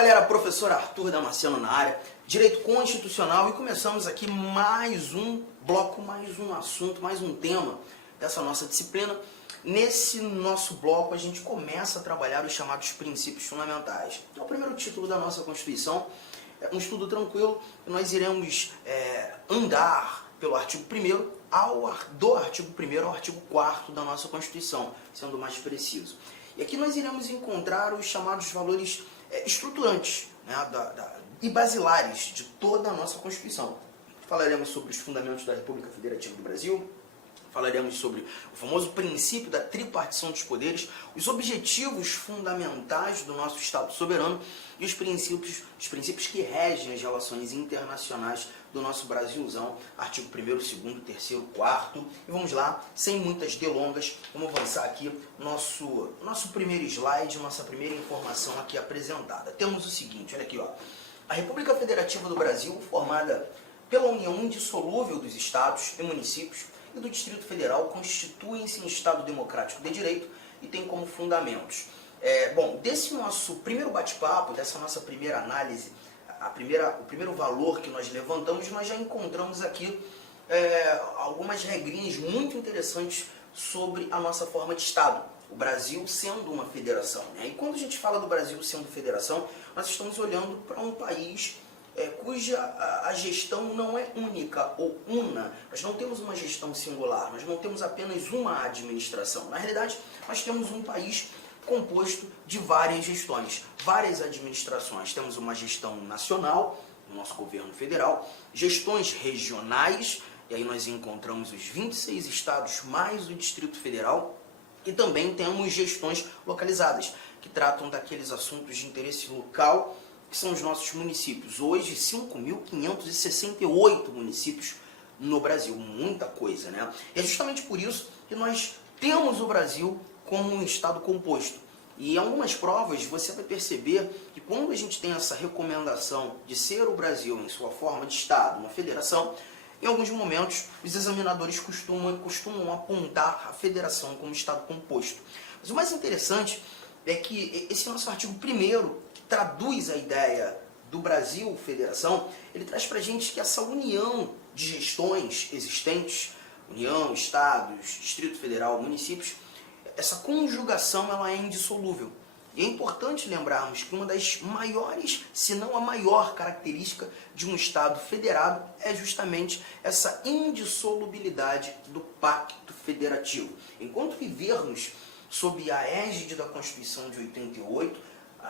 galera, professor Arthur Damasceno na área, Direito Constitucional, e começamos aqui mais um bloco, mais um assunto, mais um tema dessa nossa disciplina. Nesse nosso bloco a gente começa a trabalhar os chamados princípios fundamentais. É o primeiro título da nossa Constituição, é um estudo tranquilo, e nós iremos andar pelo artigo 1º, do artigo 1º ao artigo 4º da nossa Constituição, sendo mais preciso. E aqui nós iremos encontrar os chamados valores estruturantes, né, e basilares de toda a nossa Constituição. Falaremos sobre os fundamentos da República Federativa do Brasil, falaremos sobre o famoso princípio da tripartição dos poderes, os objetivos fundamentais do nosso Estado soberano e os princípios que regem as relações internacionais do nosso Brasilzão, artigo 1º, 2º, 3º, 4º. E vamos lá, sem muitas delongas, vamos avançar aqui nosso primeiro slide, nossa primeira informação aqui apresentada. Temos o seguinte, olha aqui, ó. A República Federativa do Brasil, formada pela união indissolúvel dos estados e municípios e do Distrito Federal, constituem-se em Estado democrático de direito e tem como fundamentos. Desse nosso primeiro bate-papo, dessa nossa primeira análise, o primeiro valor que nós levantamos, nós já encontramos aqui algumas regrinhas muito interessantes sobre a nossa forma de Estado. O Brasil sendo uma federação, né? E quando a gente fala do Brasil sendo federação, nós estamos olhando para um país cuja a gestão não é única ou una. Nós não temos uma gestão singular, nós não temos apenas uma administração. Na realidade, nós temos um país composto de várias gestões, várias administrações. Temos uma gestão nacional, o nosso governo federal, gestões regionais, e aí nós encontramos os 26 estados mais o Distrito Federal, e também temos gestões localizadas, que tratam daqueles assuntos de interesse local, que são os nossos municípios. Hoje, 5.568 municípios no Brasil, muita coisa, né? E é justamente por isso que nós temos o Brasil como um estado composto. E em algumas provas você vai perceber que quando a gente tem essa recomendação de ser o Brasil em sua forma de estado, uma federação, em alguns momentos os examinadores costumam apontar a federação como estado composto. Mas o mais interessante é que esse nosso artigo 1º, que traduz a ideia do Brasil federação, ele traz para a gente que essa união de gestões existentes, União, Estados, Distrito Federal, municípios, essa conjugação ela é indissolúvel. E é importante lembrarmos que uma das maiores, se não a maior característica de um Estado federado é justamente essa indissolubilidade do pacto federativo. Enquanto vivermos sob a égide da Constituição de 88,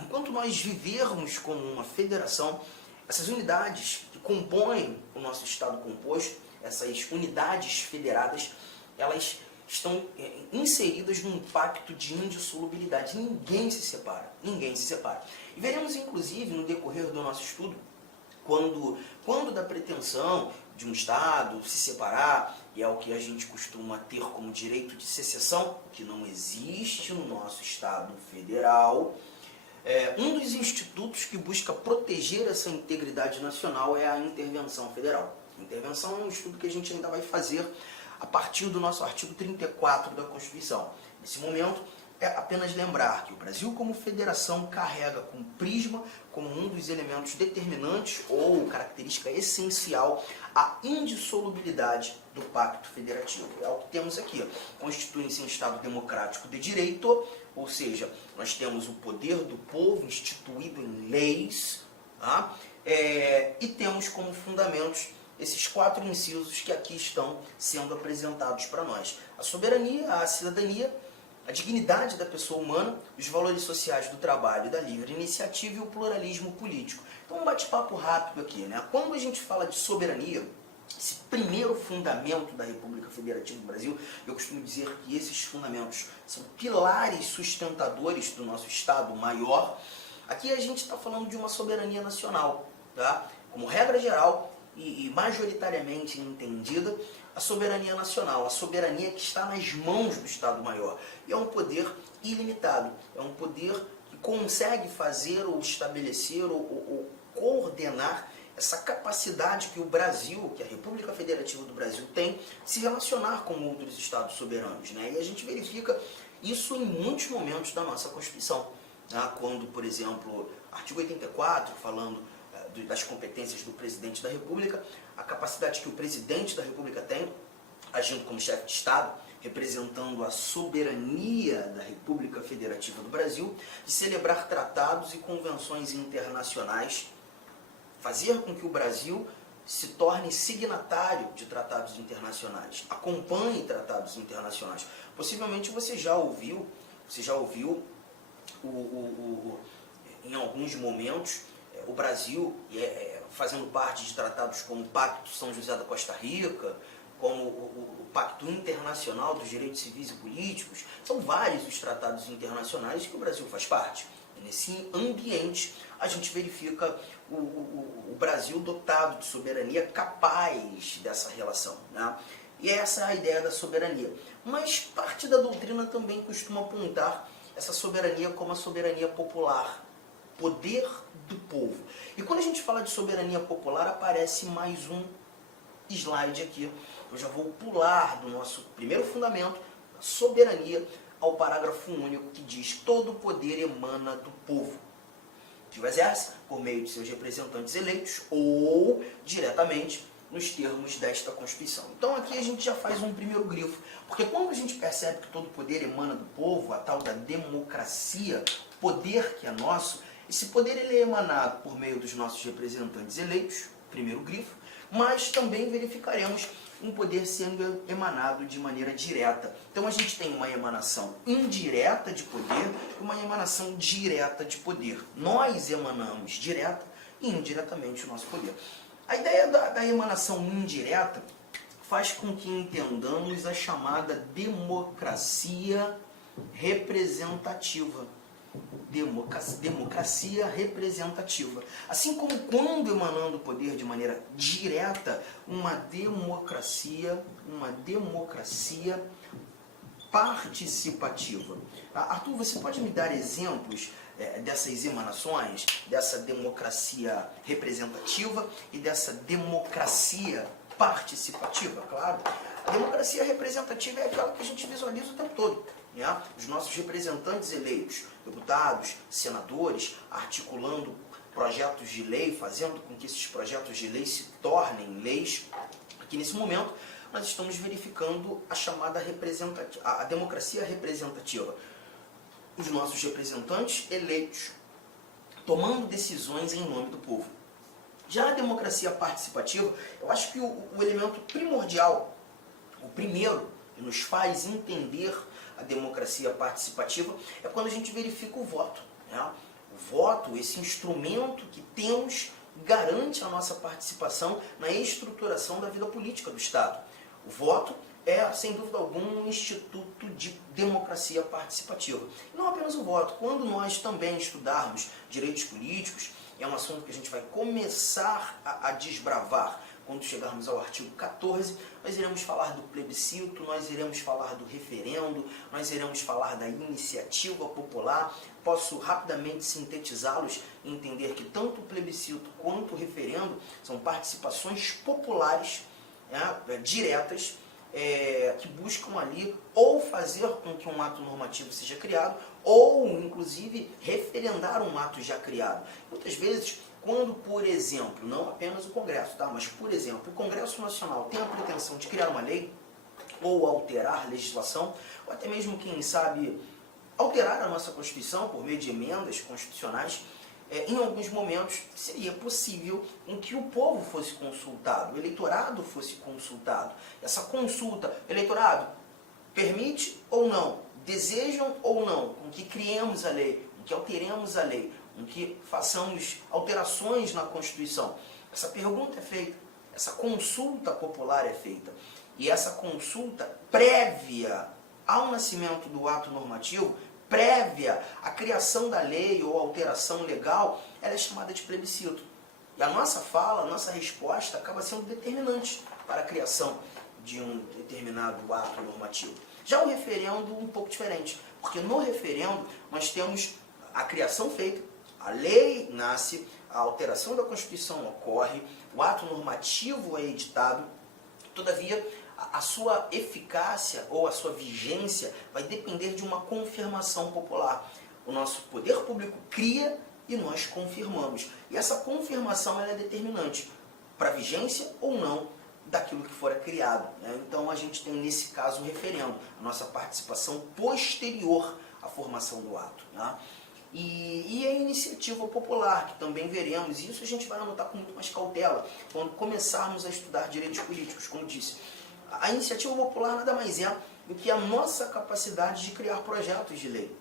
enquanto nós vivermos como uma federação, essas unidades que compõem o nosso Estado composto, essas unidades federadas, elas estão inseridas num pacto de indissolubilidade. Ninguém se separa, ninguém se separa. E veremos, inclusive, no decorrer do nosso estudo, quando da pretensão de um Estado se separar, e é o que a gente costuma ter como direito de secessão, que não existe no nosso Estado federal, um dos institutos que busca proteger essa integridade nacional é a intervenção federal. A intervenção é um estudo que a gente ainda vai fazer a partir do nosso artigo 34 da Constituição. Nesse momento, é apenas lembrar que o Brasil como federação carrega com prisma, como um dos elementos determinantes ou característica essencial, a indissolubilidade do pacto federativo. É o que temos aqui. Constitui-se em Estado democrático de direito, ou seja, nós temos o poder do povo instituído em leis, tá? E temos como fundamentos esses 4 incisos que aqui estão sendo apresentados para nós. A soberania, a cidadania, a dignidade da pessoa humana, os valores sociais do trabalho e da livre iniciativa e o pluralismo político. Então, um bate-papo rápido aqui, né? Quando a gente fala de soberania, esse primeiro fundamento da República Federativa do Brasil, eu costumo dizer que esses fundamentos são pilares sustentadores do nosso Estado maior. Aqui a gente está falando de uma soberania nacional, tá? Como regra geral e majoritariamente entendida, a soberania nacional, a soberania que está nas mãos do Estado Maior. E é um poder ilimitado, é um poder que consegue fazer ou estabelecer ou coordenar essa capacidade que o Brasil, que a República Federativa do Brasil tem, de se relacionar com outros Estados soberanos, né? E a gente verifica isso em muitos momentos da nossa Constituição. né, quando, por exemplo, artigo 84, falando das competências do presidente da República, a capacidade que o presidente da República tem, agindo como chefe de Estado, representando a soberania da República Federativa do Brasil, de celebrar tratados e convenções internacionais, fazer com que o Brasil se torne signatário de tratados internacionais, acompanhe tratados internacionais. Possivelmente você já ouviu em alguns momentos, o Brasil fazendo parte de tratados como o Pacto São José da Costa Rica, como o Pacto Internacional dos Direitos Civis e Políticos. São vários os tratados internacionais que o Brasil faz parte. E nesse ambiente, a gente verifica o Brasil dotado de soberania, capaz dessa relação, né? E essa é a ideia da soberania. Mas parte da doutrina também costuma apontar essa soberania como a soberania popular, poder do povo. E quando a gente fala de soberania popular, aparece mais um slide aqui. Eu já vou pular do nosso primeiro fundamento, a soberania, ao parágrafo único que diz: todo poder emana do povo, que o exerce por meio de seus representantes eleitos ou diretamente nos termos desta Constituição. Então aqui a gente já faz um primeiro grifo, porque quando a gente percebe que todo poder emana do povo, a tal da democracia, poder que é nosso, esse poder ele é emanado por meio dos nossos representantes eleitos, primeiro grifo, mas também verificaremos um poder sendo emanado de maneira direta. Então a gente tem uma emanação indireta de poder e uma emanação direta de poder. Nós emanamos direta e indiretamente o nosso poder. A ideia da emanação indireta faz com que entendamos a chamada democracia representativa. Democracia representativa. Assim como quando emanando o poder de maneira direta, uma democracia participativa. Arthur, você pode me dar exemplos dessas emanações, dessa democracia representativa e dessa democracia participativa? Claro. A democracia representativa é aquela que a gente visualiza o tempo todo, né? Os nossos representantes eleitos, deputados, senadores, articulando projetos de lei, fazendo com que esses projetos de lei se tornem leis. Aqui nesse momento nós estamos verificando a chamada a democracia representativa. Os nossos representantes eleitos tomando decisões em nome do povo. Já a democracia participativa, eu acho que o elemento primordial, o primeiro que nos faz entender a democracia participativa é quando a gente verifica o voto, né? O voto, esse instrumento que temos, garante a nossa participação na estruturação da vida política do Estado. O voto é, sem dúvida alguma, um instituto de democracia participativa. E não apenas o voto. Quando nós também estudarmos direitos políticos, é um assunto que a gente vai começar a desbravar. Quando chegarmos ao artigo 14, nós iremos falar do plebiscito, nós iremos falar do referendo, nós iremos falar da iniciativa popular. Posso rapidamente sintetizá-los e entender que tanto o plebiscito quanto o referendo são participações populares, diretas, que buscam ali ou fazer com que um ato normativo seja criado ou, inclusive, referendar um ato já criado. Muitas vezes, quando, por exemplo, não apenas o Congresso, tá? Mas, por exemplo, o Congresso Nacional tem a pretensão de criar uma lei ou alterar legislação, ou até mesmo, quem sabe, alterar a nossa Constituição por meio de emendas constitucionais, em alguns momentos seria possível em que o povo fosse consultado, o eleitorado fosse consultado. Essa consulta, eleitorado, permite ou não, desejam ou não, com que criemos a lei, com que alteremos a lei, com que façamos alterações na Constituição. Essa pergunta é feita, essa consulta popular é feita. E essa consulta prévia ao nascimento do ato normativo, prévia à criação da lei ou alteração legal, ela é chamada de plebiscito. E a nossa fala, a nossa resposta acaba sendo determinante para a criação de um determinado ato normativo. Já o referendo um pouco diferente, porque no referendo nós temos a criação feita, a lei nasce, a alteração da Constituição ocorre, o ato normativo é editado, todavia a sua eficácia ou a sua vigência vai depender de uma confirmação popular. O nosso poder público cria e nós confirmamos. E essa confirmação ela é determinante para a vigência ou não daquilo que fora criado, né? Então a gente tem nesse caso o referendo, a nossa participação posterior à formação do ato, né? E a iniciativa popular, que também veremos, e isso a gente vai anotar com muito mais cautela quando começarmos a estudar direitos políticos. Como disse, a iniciativa popular nada mais é do que a nossa capacidade de criar projetos de lei.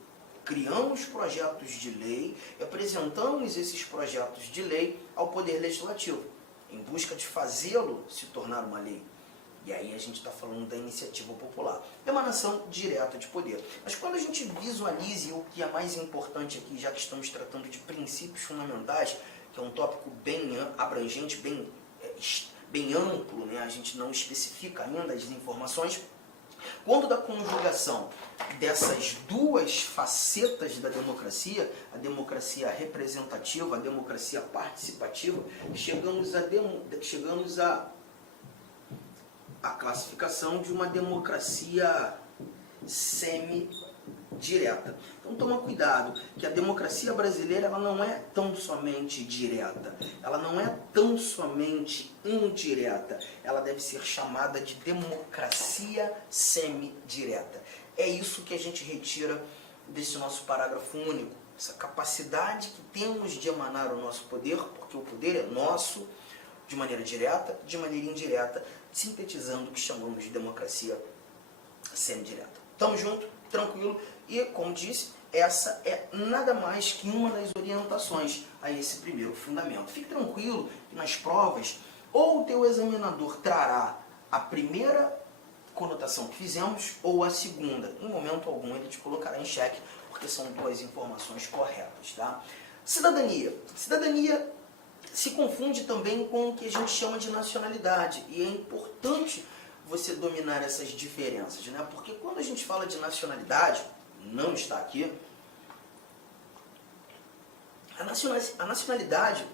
Criamos projetos de lei e apresentamos esses projetos de lei ao Poder Legislativo, em busca de fazê-lo se tornar uma lei. E aí a gente está falando da iniciativa popular, emanação direta de poder. Mas quando a gente visualize o que é mais importante aqui, já que estamos tratando de princípios fundamentais, que é um tópico bem abrangente, bem amplo, né? A gente não especifica ainda as informações, quando da conjugação dessas duas facetas da democracia, a democracia representativa, a democracia participativa, chegamos a classificação de uma democracia semi-direta. Então toma cuidado, que a democracia brasileira ela não é tão somente direta, ela não é tão somente indireta, ela deve ser chamada de democracia semi-direta. É isso que a gente retira desse nosso parágrafo único, essa capacidade que temos de emanar o nosso poder, porque o poder é nosso, de maneira direta, de maneira indireta, sintetizando o que chamamos de democracia semi-direta. Tamo junto? Tranquilo? E, como disse, essa é nada mais que uma das orientações a esse primeiro fundamento. Fique tranquilo que nas provas, ou o teu examinador trará a primeira conotação que fizemos, ou a segunda. Em momento algum ele te colocará em xeque, porque são duas informações corretas, tá? Cidadania. Cidadania se confunde também com o que a gente chama de nacionalidade, e é importante você dominar essas diferenças, né? Porque quando a gente fala de nacionalidade, não está aqui, a nacionalidade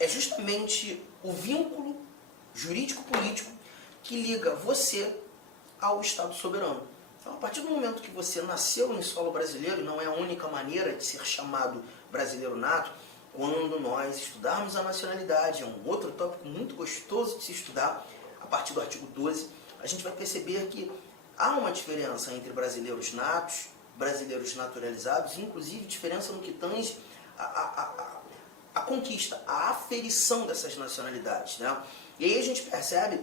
é justamente o vínculo jurídico-político que liga você ao Estado soberano. Então, a partir do momento que você nasceu em solo brasileiro, e não é a única maneira de ser chamado brasileiro nato, quando nós estudarmos a nacionalidade, é um outro tópico muito gostoso de se estudar, a partir do artigo 12, a gente vai perceber que há uma diferença entre brasileiros natos, brasileiros naturalizados, inclusive diferença no que tange a conquista, a aferição dessas nacionalidades, né? E aí a gente percebe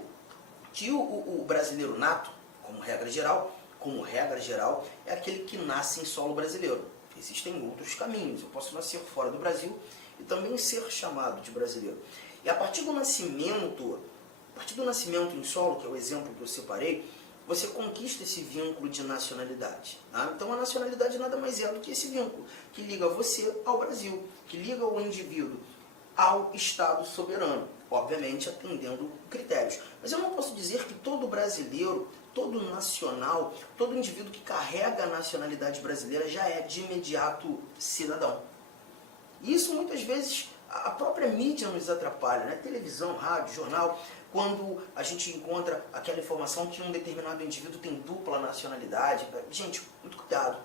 que o brasileiro nato, como regra geral, é aquele que nasce em solo brasileiro. Existem outros caminhos, eu posso nascer fora do Brasil e também ser chamado de brasileiro. E a partir do nascimento em solo, que é o exemplo que eu separei, você conquista esse vínculo de nacionalidade. Tá? Então a nacionalidade nada mais é do que esse vínculo que liga você ao Brasil, que liga o indivíduo ao Estado soberano, obviamente atendendo critérios. Mas eu não posso dizer que todo brasileiro, todo nacional, todo indivíduo que carrega a nacionalidade brasileira já é de imediato cidadão. E isso muitas vezes a própria mídia nos atrapalha, né? Televisão, rádio, jornal, quando a gente encontra aquela informação que um determinado indivíduo tem dupla nacionalidade. Gente, muito cuidado.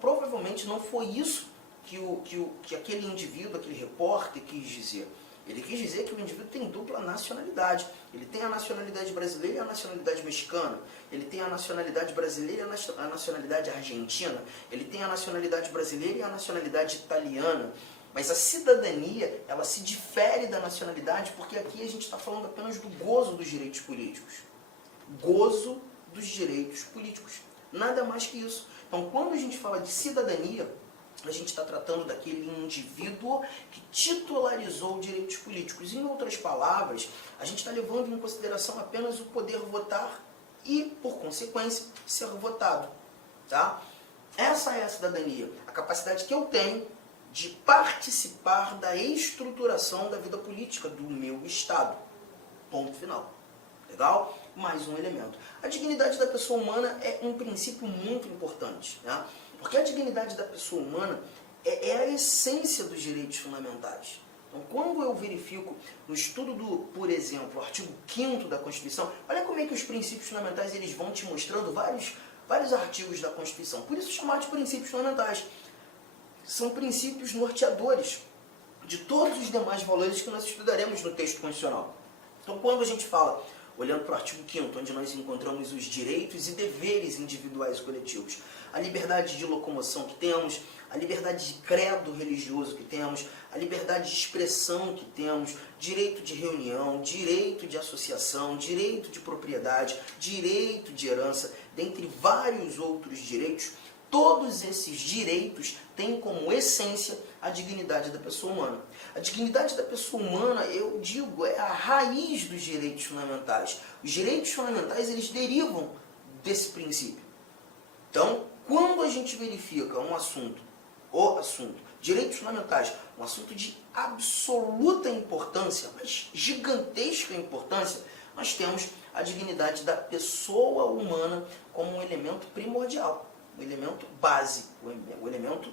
Provavelmente não foi isso que aquele indivíduo, aquele repórter quis dizer. Ele quis dizer que o indivíduo tem dupla nacionalidade. Ele tem a nacionalidade brasileira e a nacionalidade mexicana. Ele tem a nacionalidade brasileira e a nacionalidade argentina. Ele tem a nacionalidade brasileira e a nacionalidade italiana. Mas a cidadania, ela se difere da nacionalidade, porque aqui a gente está falando apenas do gozo dos direitos políticos. Gozo dos direitos políticos. Nada mais que isso. Então, quando a gente fala de cidadania, a gente está tratando daquele indivíduo que titularizou direitos políticos. Em outras palavras, a gente está levando em consideração apenas o poder votar e, por consequência, ser votado. Tá? Essa é a cidadania, a capacidade que eu tenho de participar da estruturação da vida política do meu Estado. Ponto final. Legal? Mais um elemento. A dignidade da pessoa humana é um princípio muito importante, né? Porque a dignidade da pessoa humana é a essência dos direitos fundamentais. Então, quando eu verifico no estudo por exemplo, o artigo 5º da Constituição, olha como é que os princípios fundamentais eles vão te mostrando vários artigos da Constituição. Por isso chamados de princípios fundamentais. São princípios norteadores de todos os demais valores que nós estudaremos no texto constitucional. Então, quando a gente fala, olhando para o artigo 5º, onde nós encontramos os direitos e deveres individuais e coletivos, a liberdade de locomoção que temos, a liberdade de credo religioso que temos, a liberdade de expressão que temos, direito de reunião, direito de associação, direito de propriedade, direito de herança, dentre vários outros direitos, todos esses direitos têm como essência a dignidade da pessoa humana. A dignidade da pessoa humana, eu digo, é a raiz dos direitos fundamentais. Os direitos fundamentais, eles derivam desse princípio. Então, quando a gente verifica um assunto, direitos fundamentais, um assunto de absoluta importância, mas gigantesca importância, nós temos a dignidade da pessoa humana como um elemento primordial, o elemento base, o elemento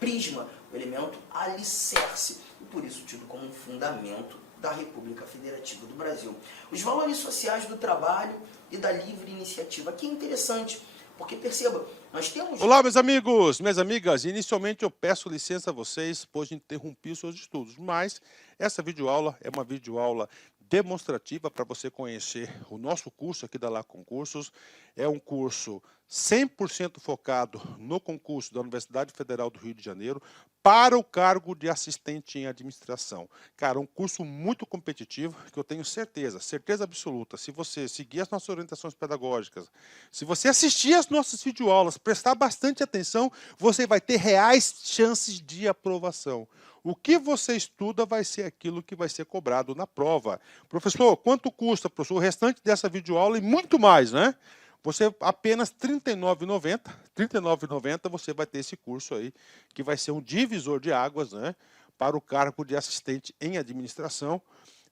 prisma, o elemento alicerce, e por isso tido como um fundamento da República Federativa do Brasil. Os valores sociais do trabalho e da livre iniciativa. Aqui é interessante, porque perceba, nós temos... Olá, meus amigos, minhas amigas. Inicialmente eu peço licença a vocês, pois interrompi os seus estudos, mas essa videoaula é uma videoaula demonstrativa para você conhecer o nosso curso aqui da La Concursos. É um curso 100% focado no concurso da Universidade Federal do Rio de Janeiro para o cargo de assistente em administração. Cara, um curso muito competitivo que eu tenho certeza absoluta, se você seguir as nossas orientações pedagógicas, se você assistir as nossas videoaulas, prestar bastante atenção, você vai ter reais chances de aprovação. O que você estuda vai ser aquilo que vai ser cobrado na prova. Professor, quanto custa, professor, o restante dessa videoaula e muito mais, né? Você apenas R$ 39,90, R$ 39,90 você vai ter esse curso aí, que vai ser um divisor de águas, né, para o cargo de assistente em administração,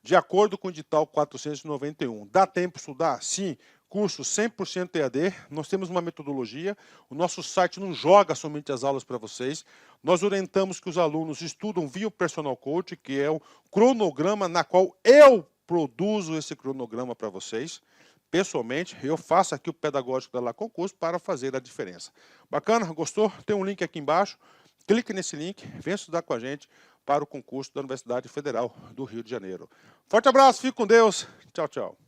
de acordo com o edital 491. Dá tempo de estudar? Sim. Curso 100% EAD, nós temos uma metodologia, o nosso site não joga somente as aulas para vocês, nós orientamos que os alunos estudam via o Personal Coach, que é o cronograma na qual eu produzo esse cronograma para vocês. Pessoalmente, eu faço aqui o pedagógico da La Concurso para fazer a diferença. Bacana? Gostou? Tem um link aqui embaixo. Clique nesse link, venha estudar com a gente para o concurso da Universidade Federal do Rio de Janeiro. Forte abraço, fique com Deus. Tchau, tchau.